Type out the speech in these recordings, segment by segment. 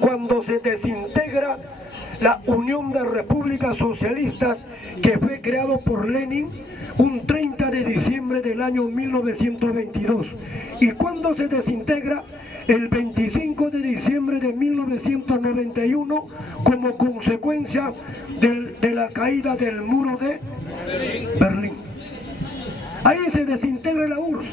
cuando se desintegra la Unión de Repúblicas Socialistas, que fue creado por Lenin un 30 de diciembre del año 1922. ¿Y cuando se desintegra? El 25 de diciembre de 1991, como consecuencia de la caída del muro de Berlín. Ahí se desintegra la URSS.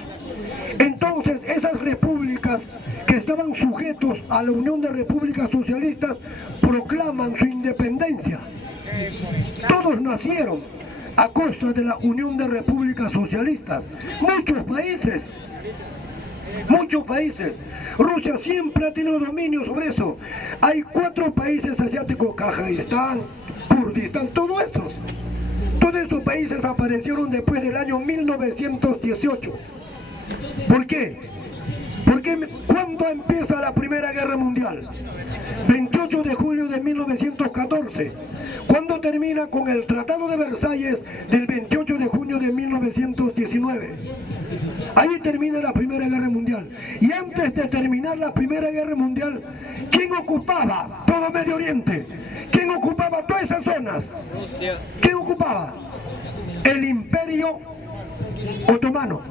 Entonces esas repúblicas que estaban sujetos a la Unión de Repúblicas Socialistas proclaman su independencia. Todos nacieron a costa de la Unión de Repúblicas Socialistas. Muchos países. Rusia siempre ha tenido dominio sobre eso. Hay 4 países asiáticos: Kazajistán, Kurdistán, todos estos países aparecieron después del año 1918. ¿Por qué? Porque ¿cuándo empieza la Primera Guerra Mundial? 28 de julio de 1914. ¿Cuándo termina? Con el Tratado de Versalles del 28 de junio de 1919. Ahí termina la Primera Guerra Mundial. Y antes de terminar la Primera Guerra Mundial, ¿quién ocupaba todo Medio Oriente? ¿Quién ocupaba todas esas zonas? ¿Quién ocupaba? El Imperio Otomano.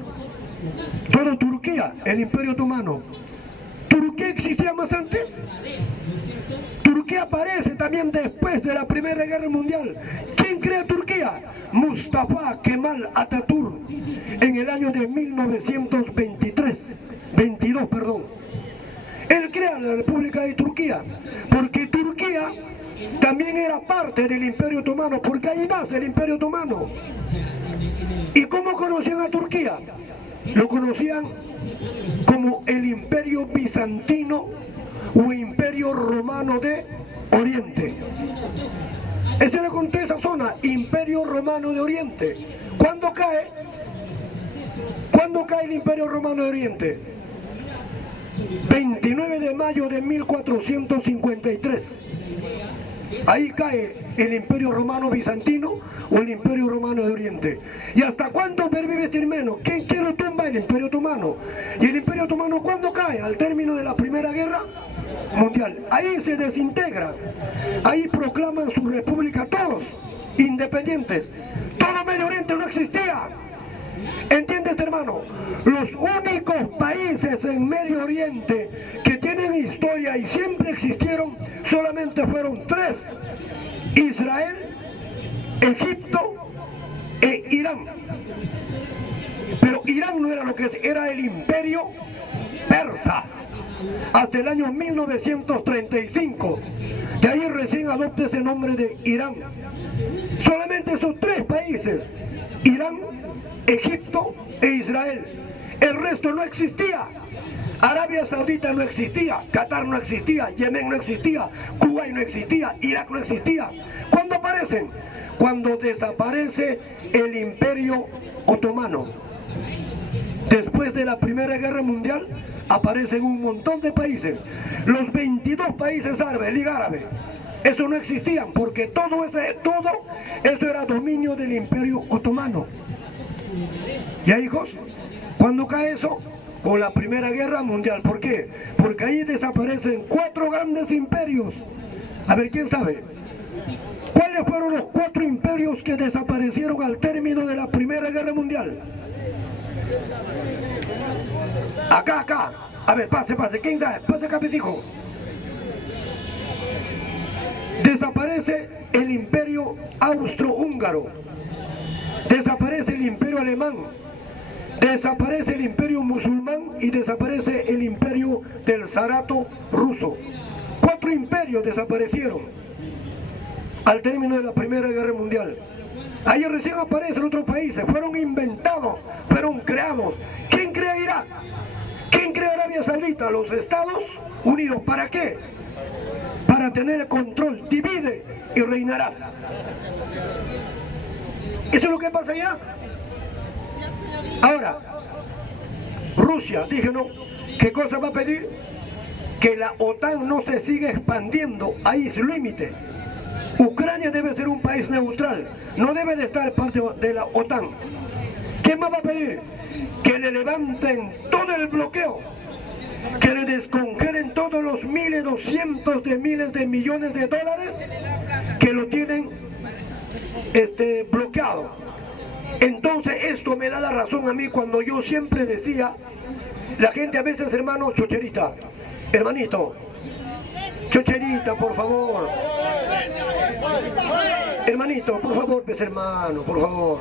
Todo Turquía, el Imperio Otomano. ¿Turquía existía más antes? Turquía aparece también después de la Primera Guerra Mundial. ¿Quién crea Turquía? Mustafa Kemal Atatürk, en el año de 1922, perdón. Él crea la República de Turquía, porque Turquía también era parte del Imperio Otomano, porque ahí nace el Imperio Otomano. ¿Y cómo conocían a Turquía? Lo conocían como el Imperio Bizantino o Imperio Romano de Oriente. Ese le contó esa zona, Imperio Romano de Oriente. ¿Cuándo cae? ¿Cuándo cae el Imperio Romano de Oriente? 29 de mayo de 1453. Ahí cae el Imperio Romano Bizantino o el Imperio Romano de Oriente. ¿Y hasta cuándo pervive este menos? ¿Quién lo tumba? El Imperio Otomano. ¿Y el Imperio Otomano cuándo cae? Al término de la Primera Guerra Mundial. Ahí se desintegra. Ahí proclaman su república todos, independientes. Todo Medio Oriente no existía. ¿Entiendes, hermano? Los únicos países en Medio Oriente que tienen historia y siempre existieron solamente fueron 3: Israel, Egipto e Irán. Pero Irán no era lo que era el imperio persa hasta el año 1935. De ahí recién adopta ese nombre de Irán. Solamente esos 3 países: Irán, Egipto e Israel. El resto no existía. Arabia Saudita no existía, Qatar no existía, Yemen no existía, Kuwait no existía, Irak no existía. ¿Cuándo aparecen? Cuando desaparece el Imperio Otomano. Después de la Primera Guerra Mundial aparecen un montón de países. Los 22 países árabes, Liga Árabe, eso no existían, porque todo eso era dominio del Imperio Otomano. ¿Ya, hijos? ¿Cuándo cae eso? Con la Primera Guerra Mundial. ¿Por qué? Porque ahí desaparecen 4 grandes imperios. A ver, ¿quién sabe? ¿Cuáles fueron los 4 imperios que desaparecieron al término de la Primera Guerra Mundial? Acá. A ver, pase. ¿Quién sabe? Pase acá, pues, hijo. Desaparece el Imperio Austrohúngaro. Desaparece el Imperio Alemán. Desaparece el Imperio Musulmán y desaparece el Imperio del Zarato ruso. 4 imperios desaparecieron al término de la Primera Guerra Mundial. Ahí recién aparecen otros países, fueron inventados, fueron creados. ¿Quién crea Irak? ¿Quién crea Arabia Saudita? Los Estados Unidos. ¿Para qué? Para tener el control. Divide y reinarás. Eso es lo que pasa allá. Ahora, Rusia, dije, ¿no? ¿Qué cosa va a pedir? Que la OTAN no se siga expandiendo. Ahí es el límite. Ucrania debe ser un país neutral, no debe de estar parte de la OTAN. ¿Qué más va a pedir? Que le levanten todo el bloqueo que le descongelen todos los miles, cientos de miles de millones de dólares que lo tienen bloqueado. Entonces esto me da la razón a mí cuando yo siempre decía, la gente a veces, hermano, chocherita, hermanito, chocherita, por favor, hermanito, por favor, pues hermano, por favor,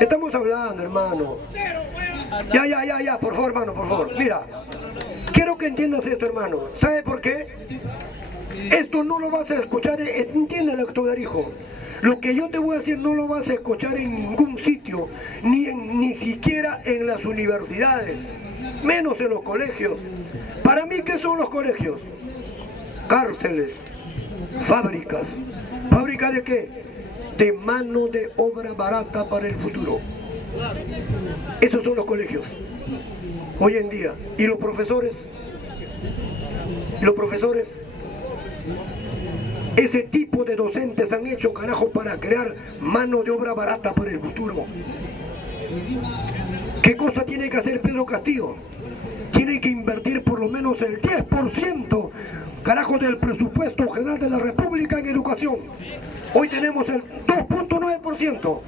estamos hablando, hermano, ya, por favor, hermano, por favor, mira, quiero que entiendas esto, hermano, ¿sabe por qué? Esto no lo vas a escuchar, entiende lo que te voy a decir, hijo. Lo que yo te voy a decir no lo vas a escuchar en ningún sitio, ni siquiera en las universidades, menos en los colegios. Para mí, ¿qué son los colegios? Cárceles, fábricas. ¿Fábricas de qué? De mano de obra barata para el futuro. Esos son los colegios hoy en día. ¿Y los profesores? Los profesores, ese tipo de docentes han hecho, carajo, para crear mano de obra barata para el futuro. ¿Qué cosa tiene que hacer Pedro Castillo? Tiene que invertir por lo menos el 10%, carajo, del presupuesto general de la República en educación. Hoy tenemos el 2.9%.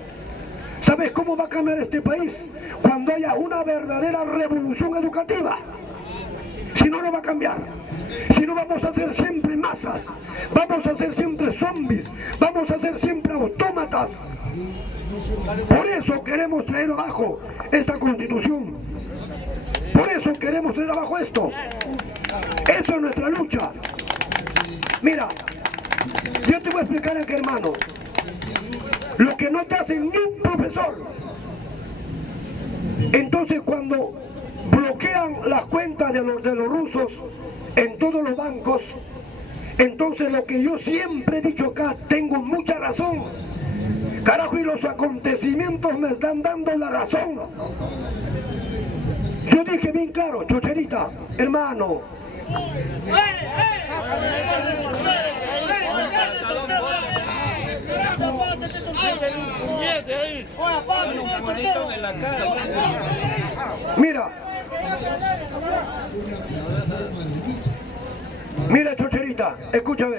¿Sabes cómo va a cambiar este país? Cuando haya una verdadera revolución educativa. Si no, no va a cambiar. Si no, vamos a ser siempre masas, vamos a ser siempre zombies, vamos a ser siempre autómatas. Por eso queremos traer abajo esta Constitución. Por eso queremos traer abajo esto. Eso es nuestra lucha. Mira, yo te voy a explicar aquí, hermano, lo que no te hace ni un profesor. Entonces, cuando bloquean las cuentas de los rusos en todos los bancos, entonces lo que yo siempre he dicho acá, tengo mucha razón, carajo, y los acontecimientos me están dando la razón. Yo dije bien claro, chocherita, hermano, mira, chocherita, escúchame.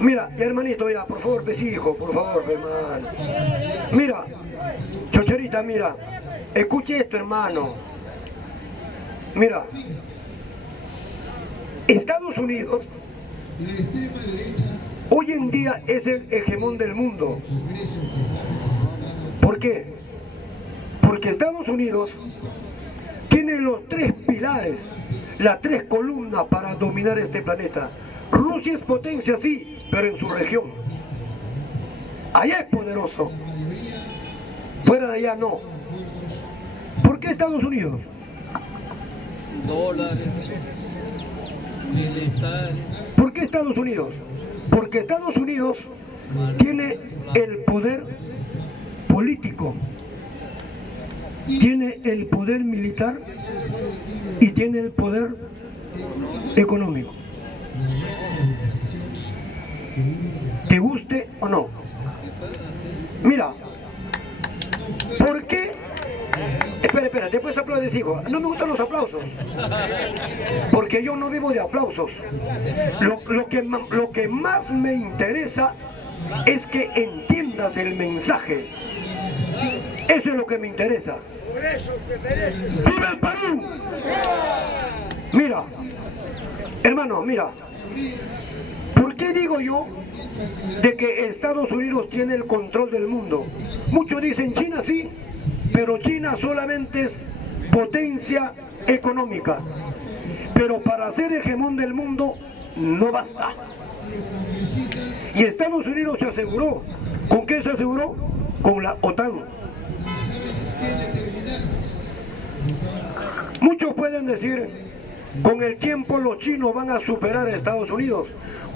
Mira, hermanito, ya, por favor, pues hijo, por favor, hermano. Mira, chocherita, mira, escuche esto, hermano. Mira, Estados Unidos hoy en día es el hegemón del mundo. ¿Por qué? Porque Estados Unidos tiene los 3 pilares, las 3 columnas para dominar este planeta. Rusia es potencia, sí, pero en su región. Allá es poderoso, fuera de allá no. ¿Por qué Estados Unidos? Dólares, militares. ¿Por qué Estados Unidos? Porque Estados Unidos tiene el poder político, tiene el poder militar y tiene el poder económico. ¿Te guste o no? Mira, ¿por qué? Espera, después aplaudes, hijo. No me gustan los aplausos, porque yo no vivo de aplausos. Lo que más me interesa es que entiendas el mensaje. Eso es lo que me interesa. ¡Viva el Perú! Mira, hermano, mira, ¿por qué digo yo de que Estados Unidos tiene el control del mundo? Muchos dicen China sí, pero China solamente es potencia económica. Pero para ser hegemón del mundo no basta. Y Estados Unidos se aseguró. ¿Con qué se aseguró? Con la OTAN. Muchos pueden decir, con el tiempo los chinos van a superar a Estados Unidos.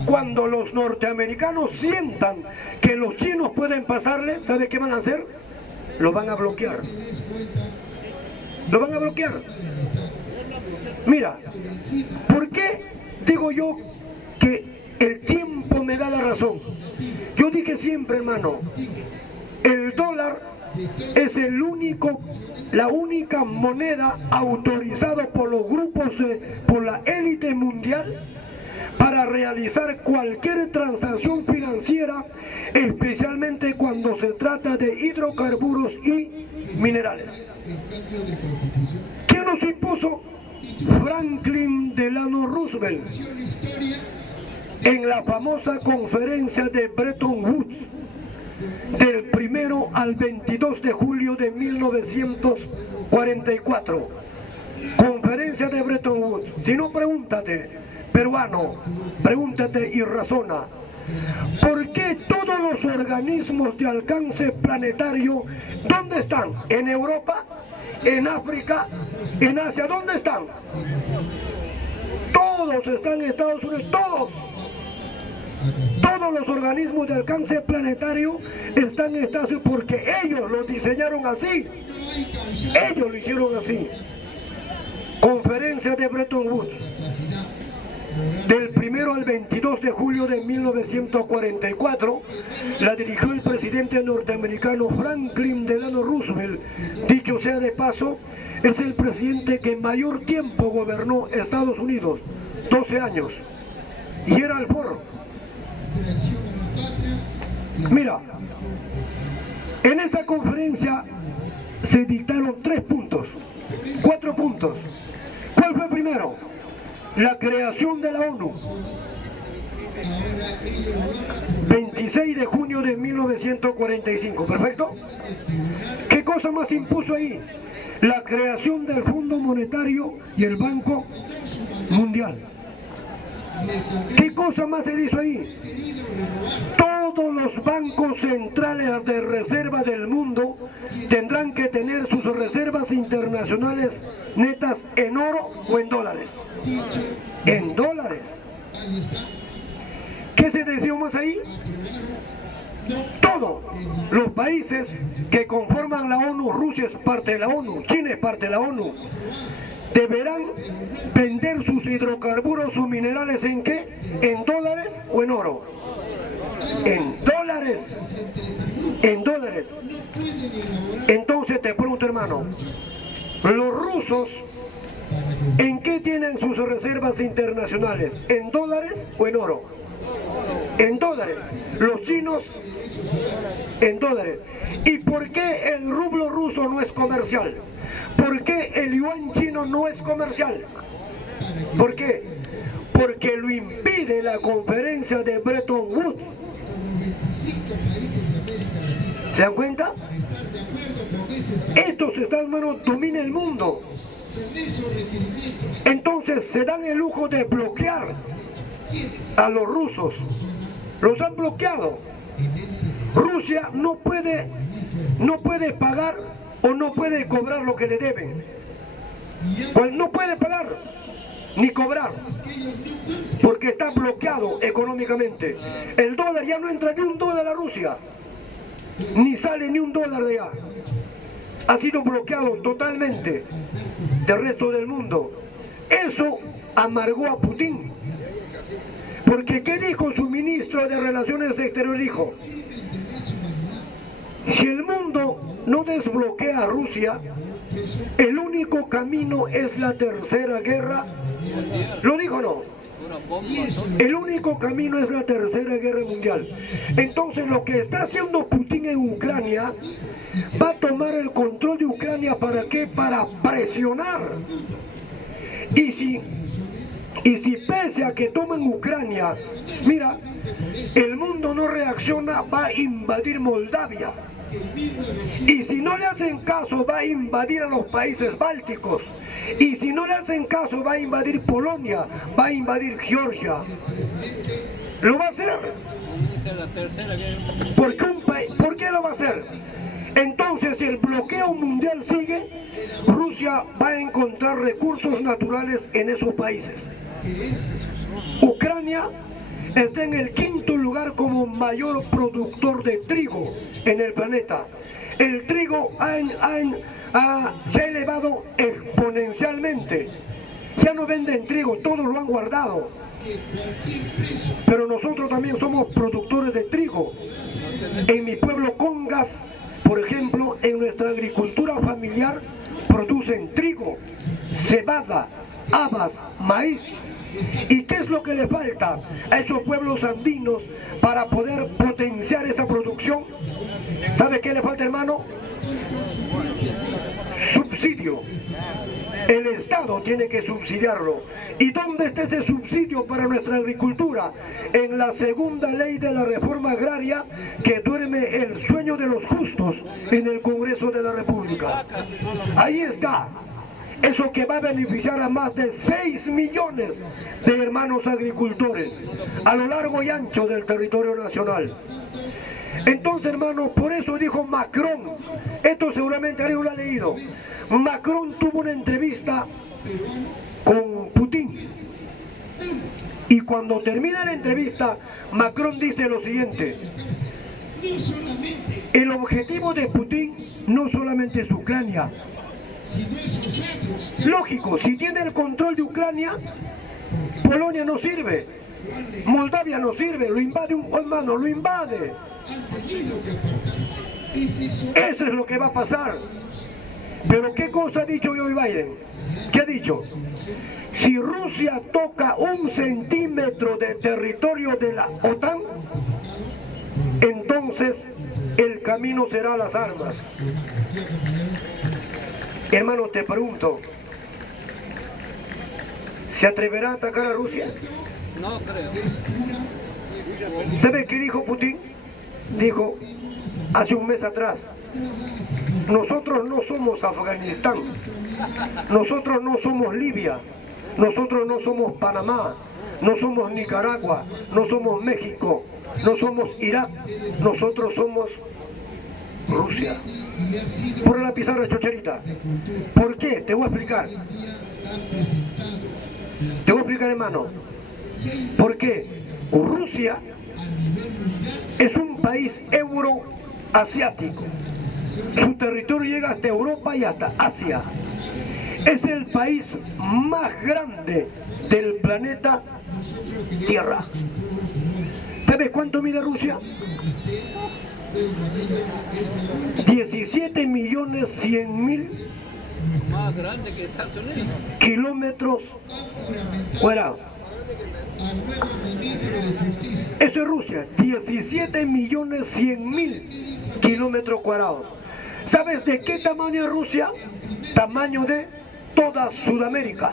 Cuando los norteamericanos sientan que los chinos pueden pasarle, ¿sabe qué van a hacer? Lo van a bloquear. Lo van a bloquear. Mira, ¿por qué digo yo que el tiempo me da la razón? Yo dije siempre, hermano, el dólar es la única moneda autorizada por los grupos, por la élite mundial, para realizar cualquier transacción financiera, especialmente cuando se trata de hidrocarburos y minerales. ¿Quién nos impuso? Franklin Delano Roosevelt, en la famosa conferencia de Bretton Woods, del 1 al 22 de julio de 1944. Conferencia de Bretton Woods. Si no, pregúntate, peruano, pregúntate y razona. ¿Por qué todos los organismos de alcance planetario, dónde están? ¿En Europa? ¿En África? ¿En Asia? ¿Dónde están? Todos están en Estados Unidos, todos. Todos los organismos de alcance planetario están en Estados Unidos porque ellos lo diseñaron así. Ellos lo hicieron así. Conferencia de Bretton Woods, del 1 al 22 de julio de 1944, la dirigió el presidente norteamericano Franklin Delano Roosevelt. Dicho sea de paso, es el presidente que mayor tiempo gobernó Estados Unidos, 12 años, y era el foro. Mira, en esa conferencia se dictaron 4 puntos. ¿Cuál fue primero? La creación de la ONU, 26 de junio de 1945, ¿perfecto? ¿Qué cosa más impuso ahí? La creación del Fondo Monetario y el Banco Mundial. ¿Qué cosa más se hizo ahí? Todos los bancos centrales de reserva del mundo tendrán que tener sus reservas internacionales netas en oro o en dólares. En dólares. ¿Qué se decidió más ahí? Todos los países que conforman la ONU, Rusia es parte de la ONU, China es parte de la ONU, deberán vender sus hidrocarburos, sus minerales, ¿en qué? ¿En dólares o en oro? En dólares. En dólares. Entonces te pregunto, hermano, los rusos, ¿en qué tienen sus reservas internacionales? ¿En dólares o en oro? En dólares. Los chinos, en dólares. ¿Y por qué el rublo ruso no es comercial? ¿Por qué el yuan chino no es comercial? ¿Por qué? Porque lo impide la conferencia de Bretton Woods. ¿Se dan cuenta? Estos Estados Unidos dominan el mundo. Entonces se dan el lujo de bloquear a los rusos. Los han bloqueado. Rusia no puede pagar o no puede cobrar lo que le deben. Pues no puede pagar ni cobrar porque está bloqueado económicamente. El dólar, ya no entra ni un dólar a Rusia, ni sale ni un dólar de allá. Ha sido bloqueado totalmente del resto del mundo. Eso amargó a Putin, porque ¿qué dijo su ministro de Relaciones Exteriores? Dijo: si el mundo no desbloquea a Rusia, el único camino es la tercera guerra. ¿Lo dijo o no? El único camino es la tercera guerra mundial. Entonces lo que está haciendo Putin en Ucrania, va a tomar el control de Ucrania. ¿Para qué? Para presionar. Y si pese a que toman Ucrania, mira, el mundo no reacciona, va a invadir Moldavia. Y si no le hacen caso, va a invadir a los países bálticos. Y si no le hacen caso, va a invadir Polonia, va a invadir Georgia. ¿Lo va a hacer? ¿Por qué lo va a hacer? Entonces, si el bloqueo mundial sigue, Rusia va a encontrar recursos naturales en esos países. Ucrania está en el 5º lugar como mayor productor de trigo en el planeta. El trigo se ha elevado exponencialmente. Ya no venden trigo, todos lo han guardado. Pero nosotros también somos productores de trigo. En mi pueblo, Congas, Por ejemplo, en nuestra agricultura familiar producen trigo, cebada, habas, maíz. ¿Y qué es lo que le falta a esos pueblos andinos para poder potenciar esa producción? ¿Sabe qué le falta, hermano? Subsidio. El Estado tiene que subsidiarlo. ¿Y dónde está ese subsidio para nuestra agricultura? En la segunda ley de la reforma agraria, que duerme el sueño de los justos en el Congreso de la República. Ahí está. Eso que va a beneficiar a más de 6 millones de hermanos agricultores a lo largo y ancho del territorio nacional. Entonces, hermanos, por eso dijo Macron, esto seguramente alguien lo ha leído, Macron tuvo una entrevista con Putin, y cuando termina la entrevista, Macron dice lo siguiente: el objetivo de Putin no solamente es Ucrania. Lógico, si tiene el control de Ucrania, Polonia no sirve, Moldavia no sirve, lo invade un hermano, lo invade. Eso es lo que va a pasar. Pero ¿qué cosa ha dicho Joe Biden? ¿Qué ha dicho? Si Rusia toca 1 centímetro de territorio de la OTAN, entonces el camino será las armas. Hermano, te pregunto, ¿se atreverá a atacar a Rusia? No creo. ¿Sabe qué dijo Putin? Dijo hace un mes atrás: nosotros no somos Afganistán, nosotros no somos Libia, nosotros no somos Panamá, no somos Nicaragua, no somos México, no somos Irak, nosotros somos Rusia. Por la pizarra, chocherita. ¿Por qué? Te voy a explicar. Te voy a explicar, hermano. ¿Por qué? Rusia es un país euroasiático. Su territorio llega hasta Europa y hasta Asia. Es el país más grande del planeta Tierra. ¿Sabes cuánto mide Rusia? 17.100.000 Más grande que Estados Unidos. kilómetros cuadrados. Eso es Rusia, 17.100.000 kilómetros cuadrados. ¿Sabes de qué tamaño es Rusia? Tamaño de toda Sudamérica.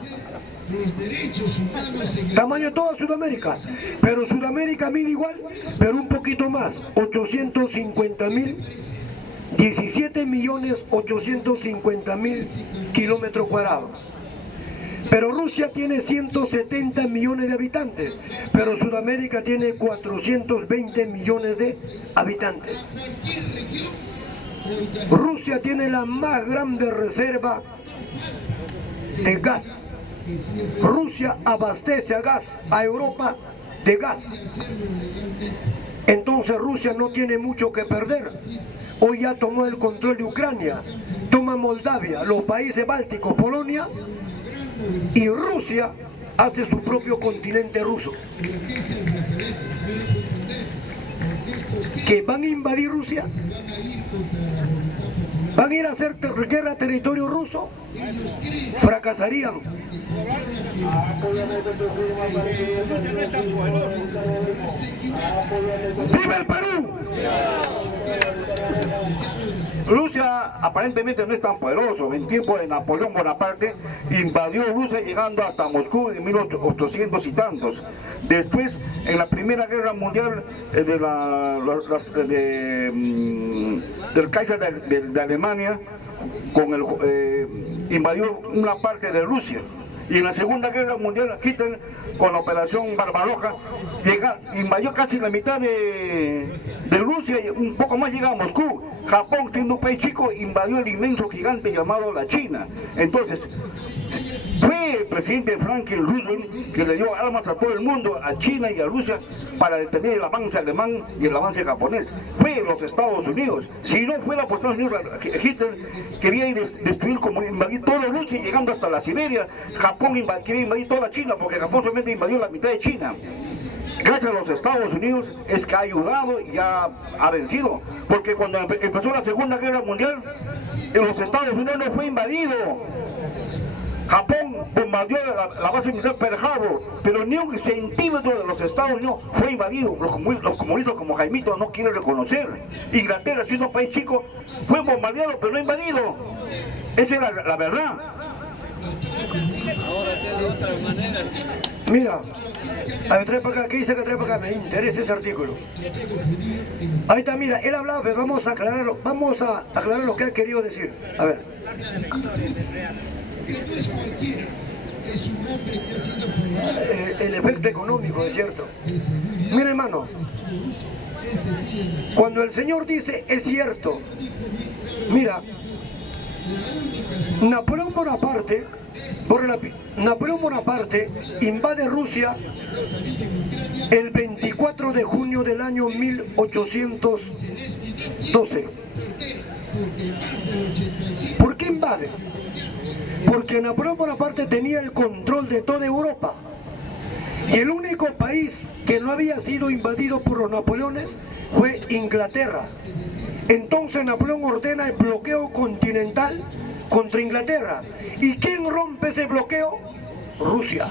Tamaño de toda Sudamérica. Pero Sudamérica mide igual, pero un poquito más, 850.000, 17.850.000 kilómetros cuadrados. Pero Rusia tiene 170 millones de habitantes, pero Sudamérica tiene 420 millones de habitantes. Rusia tiene la más grande reserva de gas. Rusia abastece a gas a Europa de gas. Entonces Rusia no tiene mucho que perder. Hoy ya tomó el control de Ucrania, toma Moldavia, los países bálticos, Polonia, y Rusia hace su propio continente ruso. ¿Que van a invadir Rusia? ¿Van a ir a hacer guerra a territorio ruso? Fracasarían. ¡Viva el Perú! Rusia aparentemente no es tan poderoso. En tiempo de Napoleón Bonaparte invadió Rusia llegando hasta Moscú en 1800 y tantos. Después, en la Primera Guerra Mundial del Kaiser de Alemania, invadió una parte de Rusia. Y en la Segunda Guerra Mundial, Hitler, con la Operación Barbarroja, invadió casi la mitad de Rusia y un poco más llega a Moscú. Japón, siendo un país chico, invadió el inmenso gigante llamado la China. Entonces, fue el presidente Franklin Roosevelt que le dio armas a todo el mundo, a China y a Rusia, para detener el avance alemán y el avance japonés. Fue los Estados Unidos. Si no fuera por Estados Unidos, Hitler quería destruir, como invadir toda Rusia, llegando hasta la Siberia. Japón quería invadir toda la China, porque Japón solamente invadió la mitad de China. gracias a los Estados Unidos es que ha ayudado y ha vencido. Porque cuando empezó la Segunda Guerra Mundial, los Estados Unidos no fue invadido. Japón bombardeó la base militar Pearl Harbor, pero ni un centímetro de los Estados Unidos fue invadido. Los comunistas como Jaimito no quieren reconocer. Inglaterra, siendo un país chico, fue bombardeado, pero no invadido. Esa es la verdad. Ahora tiene otra manera. Mira, a ver, trae para acá, ¿qué dice que trae para acá? Me interesa ese artículo. Ahí está, mira, él hablaba, pero vamos a aclarar lo que ha querido decir. A ver. El efecto económico, es cierto. Mira, hermano, cuando el Señor dice es cierto, mira, Napoleón Bonaparte invade Rusia el 24 de junio del año 1812. ¿Por qué invade? Porque Napoleón Bonaparte tenía el control de toda Europa y el único país que no había sido invadido por los Napoleones fue Inglaterra. Entonces Napoleón ordena el bloqueo continental contra Inglaterra. ¿Y quién rompe ese bloqueo? Rusia.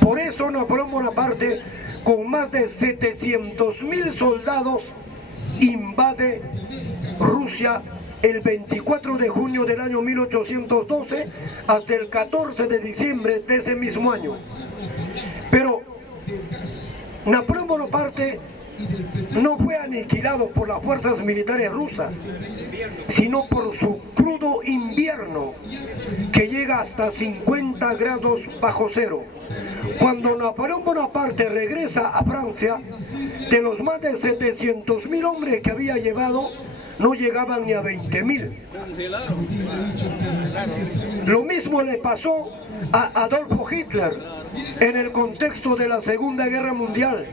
Por eso Napoleón Bonaparte, con más de 700.000 soldados, invade Rusia el 24 de junio del año 1812 hasta el 14 de diciembre de ese mismo año. Pero Napoleón Bonaparte no fue aniquilado por las fuerzas militares rusas, sino por su crudo invierno que llega hasta 50 grados bajo cero. Cuando Napoleón Bonaparte regresa a Francia, de los más de 700.000 hombres que había llevado, no llegaban ni a 20.000. Lo mismo le pasó a Adolfo Hitler en el contexto de la Segunda Guerra Mundial,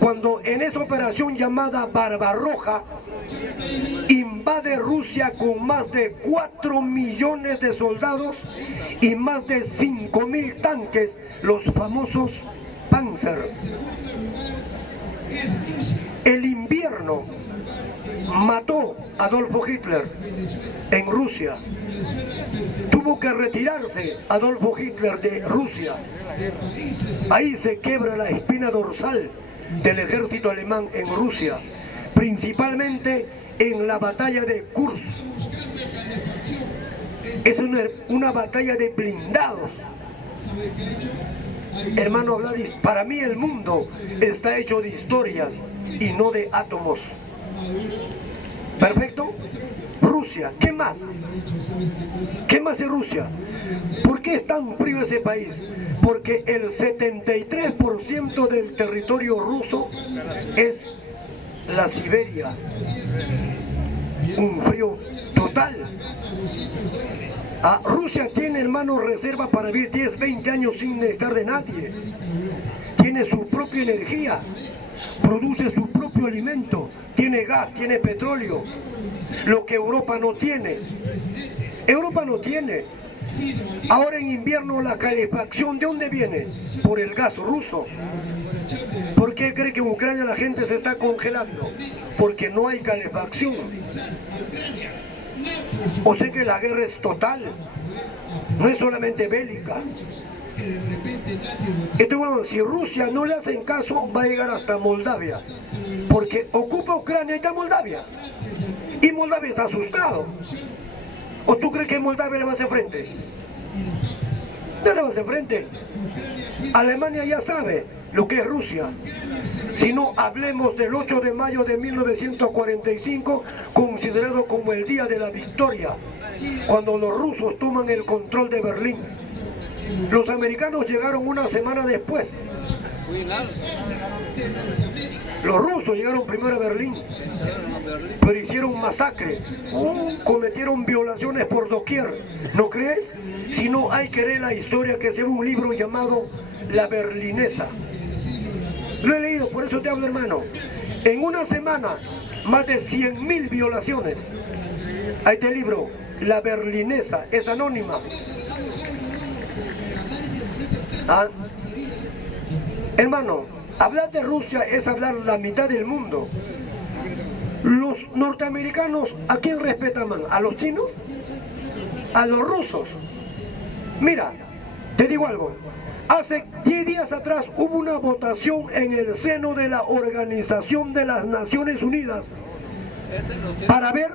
cuando en esa operación llamada Barbarroja invade Rusia con más de 4 millones de soldados y más de 5.000 tanques, los famosos Panzer. El invierno mató a Adolfo Hitler en Rusia. Tuvo que retirarse Adolfo Hitler de Rusia. Ahí se quiebra la espina dorsal del ejército alemán en Rusia, principalmente en la batalla de Kursk. Es una batalla de blindados. Hermano Vladis, para mí el mundo está hecho de historias y no de átomos. ¿Perfecto? Rusia, ¿qué más? ¿Qué más es Rusia? ¿Por qué es tan frío ese país? Porque el 73% del territorio ruso es la Siberia. Un frío total. Rusia tiene, hermano, reserva para vivir 10, 20 años sin necesitar de nadie. Tiene su propia energía, produce su propio alimento, tiene gas, tiene petróleo, lo que Europa no tiene. Europa no tiene. Ahora en invierno la calefacción, ¿de dónde viene? Por el gas ruso. ¿Por qué cree que en Ucrania la gente se está congelando? Porque no hay calefacción. O sea que la guerra es total, no es solamente bélica. Entonces, bueno, si Rusia no le hacen caso, va a llegar hasta Moldavia, porque ocupa Ucrania y está Moldavia, y Moldavia está asustado. ¿O tú crees que Moldavia le va a hacer frente? No le va a hacer frente. Alemania ya sabe lo que es Rusia. Si no, hablemos del 8 de mayo de 1945, considerado como el día de la victoria, cuando los rusos toman el control de Berlín. Los americanos llegaron una semana después. Los rusos llegaron primero a Berlín, pero hicieron masacre, cometieron violaciones por doquier. ¿No crees? Si no, hay que leer la historia, que sea un libro llamado La Berlinesa. Lo he leído, por eso te hablo, hermano. En una semana, más de 100.000 violaciones. Ahí está el libro, La Berlinesa, es anónima. Hermano, hablar de Rusia es hablar la mitad del mundo. Los norteamericanos, ¿a quién respetan más? ¿A los chinos? ¿A los rusos? Mira, te digo algo. Hace 10 días atrás hubo una votación en el seno de la Organización de las Naciones Unidas para ver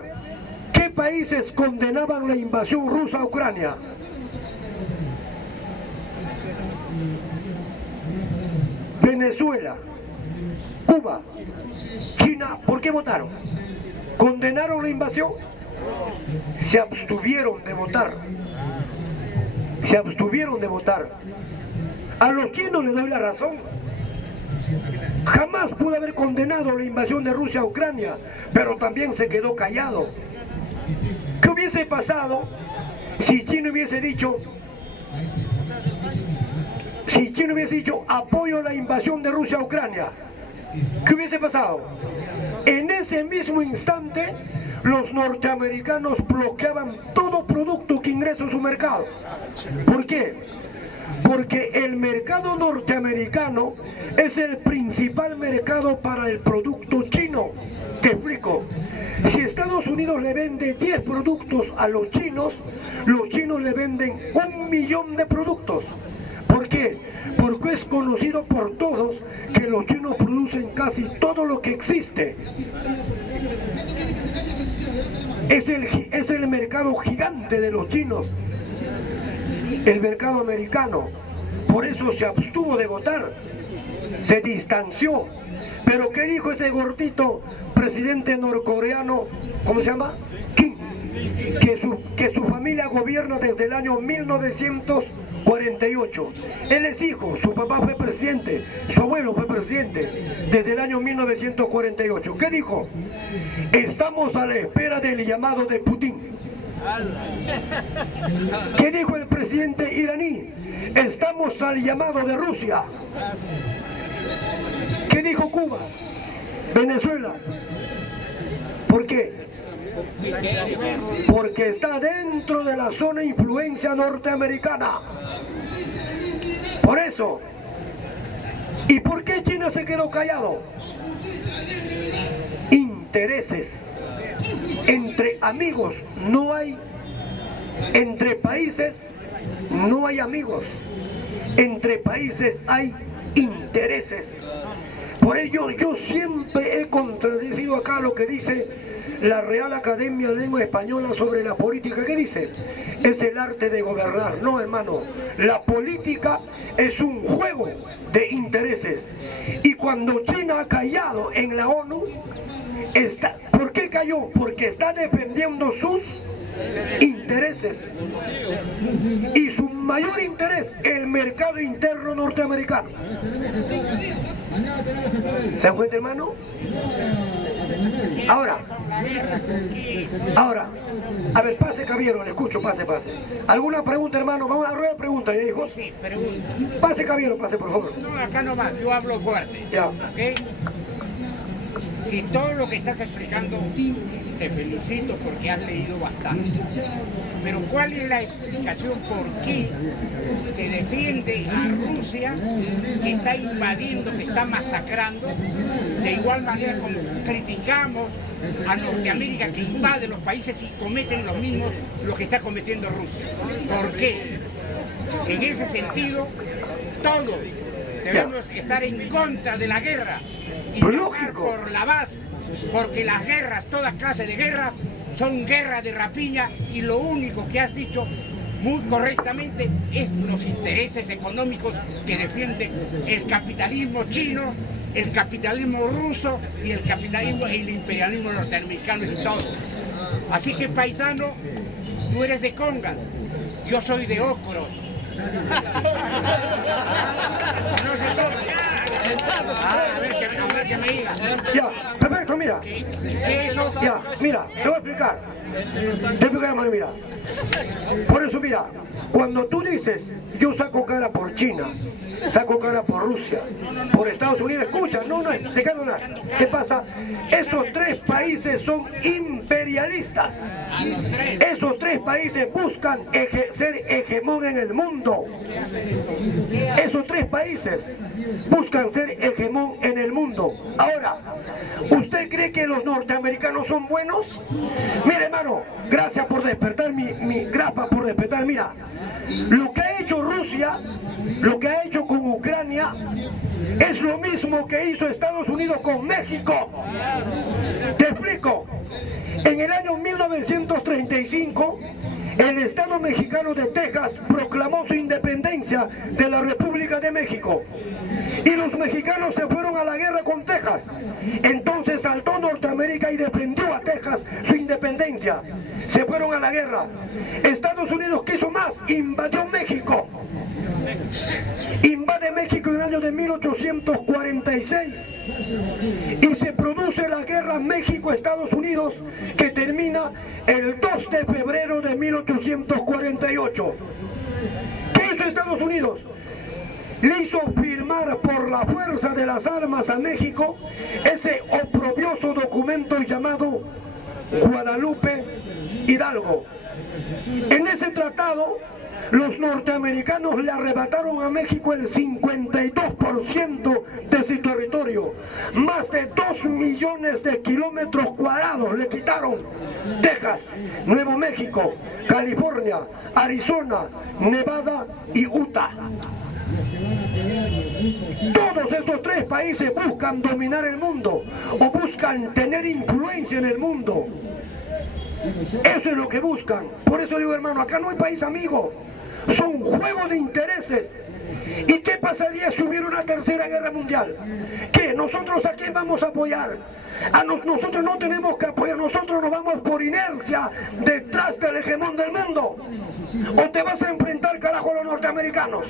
qué países condenaban la invasión rusa a Ucrania. Venezuela, Cuba, China, ¿por qué votaron? ¿Condenaron la invasión? Se abstuvieron de votar. Se abstuvieron de votar. A los chinos les doy la razón. Jamás pudo haber condenado la invasión de Rusia a Ucrania, pero también se quedó callado. ¿Qué hubiese pasado si China hubiese dicho, apoyo la invasión de Rusia a Ucrania? ¿Qué hubiese pasado? En ese mismo instante, los norteamericanos bloqueaban todo producto que ingresa a su mercado. ¿Por qué? Porque el mercado norteamericano es el principal mercado para el producto chino. Te explico. Si Estados Unidos le vende 10 productos a los chinos le venden 1 millón de productos. ¿Por qué? Porque es conocido por todos que los chinos producen casi todo lo que existe. Es el mercado gigante de los chinos, el mercado americano. Por eso se abstuvo de votar, se distanció. Pero ¿qué dijo ese gordito presidente norcoreano? ¿Cómo se llama? Kim. Que su familia gobierna desde el año 1948. Él es hijo, su papá fue presidente, su abuelo fue presidente desde el año 1948. ¿Qué dijo? Estamos a la espera del llamado de Putin. ¿Qué dijo el presidente iraní? Estamos al llamado de Rusia. ¿Qué dijo Cuba? Venezuela. ¿Por qué? Porque está dentro de la zona de influencia norteamericana. Por eso. ¿Y por qué China se quedó callado? Intereses. Entre amigos no hay, entre países no hay amigos, entre países hay intereses. Por ello yo siempre he contradecido acá lo que dice la Real Academia de Lengua Española sobre la política. ¿Qué dice? Es el arte de gobernar. No, hermano, la política es un juego de intereses. Y cuando China ha callado en la ONU, ¿por qué cayó? Porque está defendiendo sus intereses. Y su mayor interés, el mercado interno norteamericano. ¿Se dan cuenta, hermano? Ahora, a ver, pase, caballero, le escucho, pase. ¿Alguna pregunta, hermano? Vamos a la rueda de preguntas, ¿ya, hijos? Sí, pregunta. Pase, caballero, pase, por favor. No, acá nomás, yo hablo fuerte. Ya. ¿Ok? Si todo lo que estás explicando, te felicito porque has leído bastante. Pero ¿cuál es la explicación por qué se defiende a Rusia, que está invadiendo, que está masacrando, de igual manera como criticamos a Norteamérica, que invade los países y cometen los mismos lo que está cometiendo Rusia? ¿Por qué? En ese sentido, todos debemos estar en contra de la guerra y luchar por la paz, porque las guerras, toda clase de guerras, son guerras de rapiña, y lo único que has dicho muy correctamente es los intereses económicos que defiende el capitalismo chino, el capitalismo ruso y el capitalismo y el imperialismo norteamericano y todo. Así que, paisano, tú eres de Congas, yo soy de Ocros. No se toca. A ver, quiere que me diga? Ya, perfecto, mira. Ya, mira, te voy a explicar. Te voy a explicar, hermano, mira. Por eso, mira, cuando tú dices, yo saco cara por China, saco cara por Rusia, por Estados Unidos, escucha, no, déjame hablar. ¿Qué pasa? Esos tres países son imperialistas. Esos tres países buscan ser hegemón en el mundo. Esos tres países buscan ser hegemón en el mundo. Ahora, ¿usted cree que los norteamericanos son buenos? Mire, hermano, gracias por despertar gracias por despertar. Mira, lo que ha hecho Rusia, lo que ha hecho con Ucrania, es lo mismo que hizo Estados Unidos con México. Te explico. En el año 1935, el Estado mexicano de Texas proclamó su independencia de la República de México. Y los mexicanos se fueron a la guerra con Texas. Entonces saltó Norteamérica y defendió a Texas su independencia. Se fueron a la guerra. Estados Unidos quiso más, invadió México. Invade México en el año de 1846 y se produce la guerra México-Estados Unidos, que termina el 2 de febrero de 1848. ¿Qué hizo Estados Unidos? Le hizo firmar por la fuerza de las armas a México ese oprobioso documento llamado Guadalupe Hidalgo. En ese tratado, los norteamericanos le arrebataron a México el 52% de su territorio. Más de 2 millones de kilómetros cuadrados le quitaron. Texas, Nuevo México, California, Arizona, Nevada y Utah. Todos estos tres países buscan dominar el mundo o buscan tener influencia en el mundo. Eso es lo que buscan. Por eso digo, hermano, acá no hay país amigo. Son juegos de intereses. ¿Y qué pasaría si hubiera una tercera guerra mundial? ¿Qué? ¿Nosotros a quién vamos a apoyar? Nosotros no tenemos que apoyar, nosotros nos vamos por inercia detrás del hegemón del mundo. ¿O te vas a enfrentar, carajo, a los norteamericanos?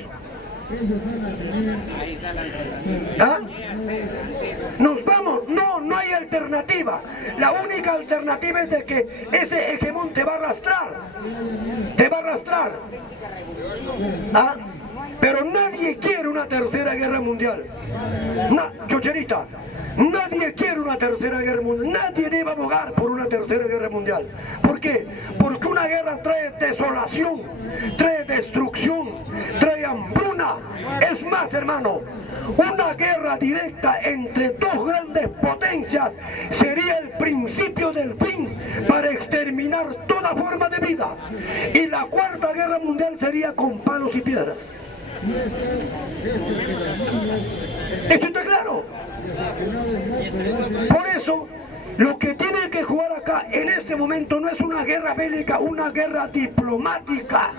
¿Ah? Nos vamos, no hay alternativa. La única alternativa es de que ese hegemón te va a arrastrar. Te va a arrastrar. ¿Ah? Pero nadie quiere una tercera guerra mundial. Chocherita, nadie quiere una tercera guerra mundial. Nadie debe abogar por una tercera guerra mundial. ¿Por qué? Porque una guerra trae desolación, trae destrucción, trae hambruna. Es más, hermano, una guerra directa entre dos grandes potencias sería el principio del fin para exterminar toda forma de vida. Y la cuarta guerra mundial sería con palos y piedras. ¿Esto está claro? Por eso, lo que tiene que jugar acá en este momento no es una guerra bélica, una guerra diplomática.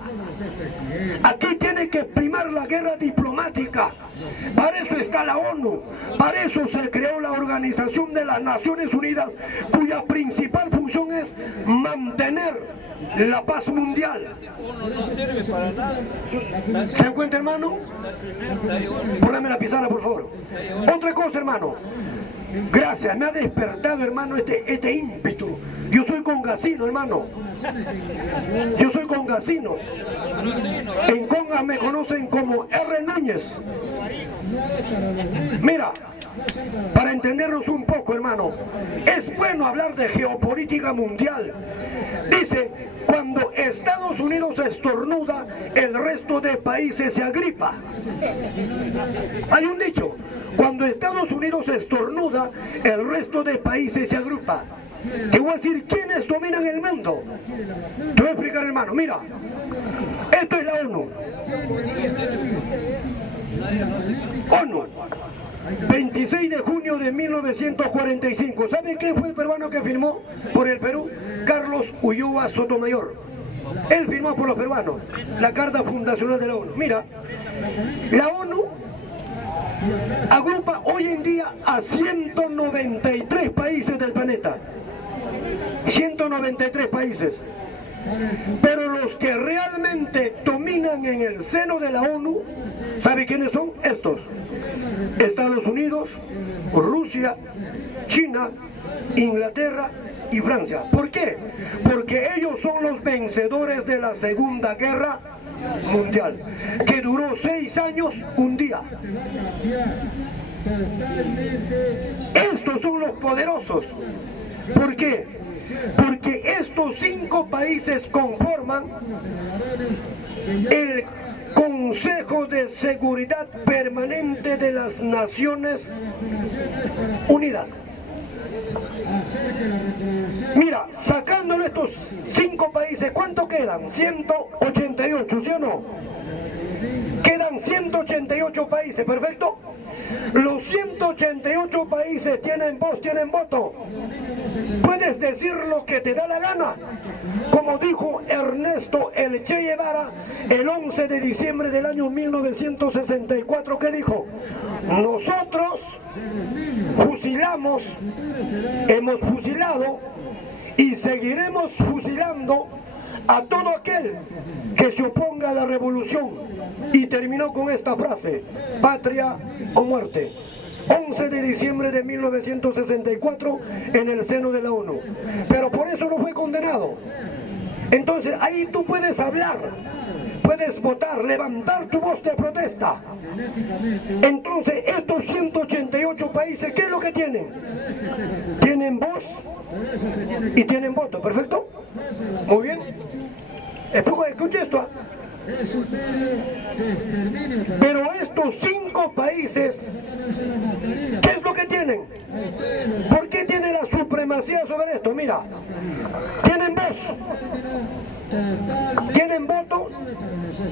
Aquí tiene que primar la guerra diplomática. Para eso está la ONU, para eso se creó la Organización de las Naciones Unidas, cuya principal función es mantener la paz mundial. ¿Se encuentra, hermano? Póngame la pizarra, por favor. Otra cosa, hermano. Gracias, me ha despertado, hermano, este ímpetu. Yo soy congasino, hermano. Yo soy congasino. En Congas me conocen como R. Núñez. Mira, para entendernos un poco, hermano, es bueno hablar de geopolítica mundial. Dice, cuando Estados Unidos estornuda, el resto de países se agripa. Hay un dicho, cuando Estados Unidos estornuda, el resto de países se agrupa. Te voy a decir quiénes dominan el mundo. Te voy a explicar, hermano. Mira, esto es la ONU. ONU, 26 de junio de 1945. ¿Sabe quién fue el peruano que firmó por el Perú? Carlos Ulloa Sotomayor. Él firmó por los peruanos la Carta Fundacional de la ONU. Mira, la ONU agrupa hoy en día a 193 países del planeta. 193 países. Pero los que realmente dominan en el seno de la ONU, ¿sabe quiénes son? Estos: Estados Unidos, Rusia, China, Inglaterra y Francia. ¿Por qué? Porque ellos son los vencedores de la Segunda Guerra Mundial, que duró 6 años, un día. Estos son los poderosos. ¿Por qué? Porque estos 5 países conforman el Consejo de Seguridad Permanente de las Naciones Unidas. Mira, sacándole estos 5 países, ¿cuánto quedan? 188, ¿sí o no? Quedan 188 países, ¿perfecto? Los 188 países tienen voz, tienen voto. Puedes decir lo que te da la gana, como dijo Ernesto el Che Guevara el 11 de diciembre del año 1964, que dijo: nosotros fusilamos, hemos fusilado y seguiremos fusilando a todo aquel que se oponga a la revolución. Y terminó con esta frase: patria o muerte. 11 de diciembre de 1964 en el seno de la ONU. Pero por eso no fue condenado. Entonces ahí tú puedes hablar, puedes votar, levantar tu voz de protesta. Entonces estos 188 países, ¿qué es lo que tienen? Tienen voz y tienen voto, ¿perfecto? Muy bien. Escuche esto. Pero estos 5 países, ¿qué es lo que tienen? ¿Por qué tienen la supremacía sobre esto? Mira, tienen voz, tienen voto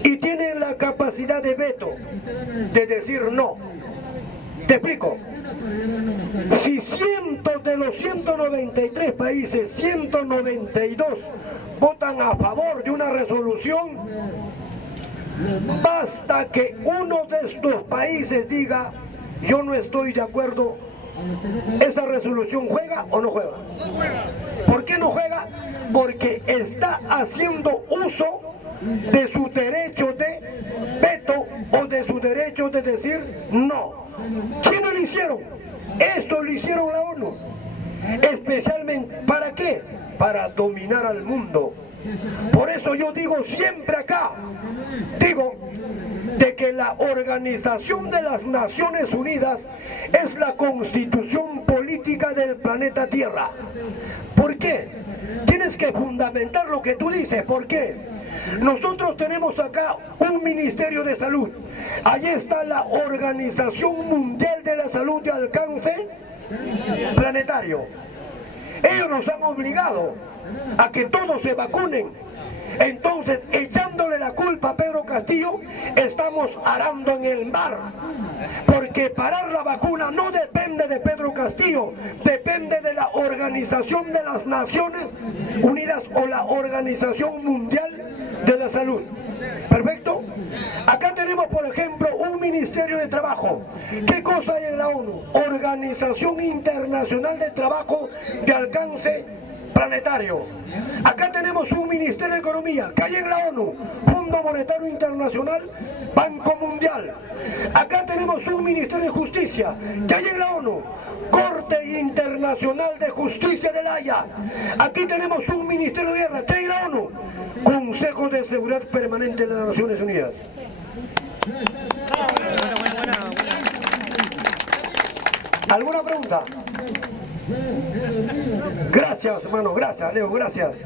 y tienen la capacidad de veto, de decir no. Te explico. Si 100 de los 193 países, 192 votan a favor de una resolución, basta que uno de estos países diga: yo no estoy de acuerdo, ¿esa resolución juega o no juega? ¿Por qué no juega? Porque está haciendo uso de su derecho de veto o de su derecho de decir no. ¿Quiénes lo hicieron? Esto lo hicieron la ONU. Especialmente, ¿para qué? Para dominar al mundo. Por eso yo digo siempre acá, digo de que la Organización de las Naciones Unidas es la constitución política del planeta Tierra. ¿Por qué? Tienes que fundamentar lo que tú dices. ¿Por qué? Nosotros tenemos acá un Ministerio de Salud. Allí está la Organización Mundial de la Salud de alcance planetario. Ellos nos han obligado a que todos se vacunen. Entonces, echándole la culpa a Pedro Castillo, estamos arando en el mar. Porque parar la vacuna no depende de Pedro Castillo, depende de la Organización de las Naciones Unidas o la Organización Mundial de la Salud. ¿Perfecto? Acá tenemos, por ejemplo, un Ministerio de Trabajo. ¿Qué cosa hay en la ONU? Organización Internacional de Trabajo de alcance planetario. Acá tenemos un Ministerio de Economía. ¿Qué hay en la ONU? Fondo Monetario Internacional, Banco Mundial. Acá tenemos un Ministerio de Justicia. ¿Qué hay en la ONU? Corte Internacional de Justicia de La Haya. Aquí tenemos un Ministerio de Guerra. ¿Qué hay en la ONU? Consejo de Seguridad Permanente de las Naciones Unidas. ¿Alguna pregunta? Gracias, hermano, gracias, Leo, gracias.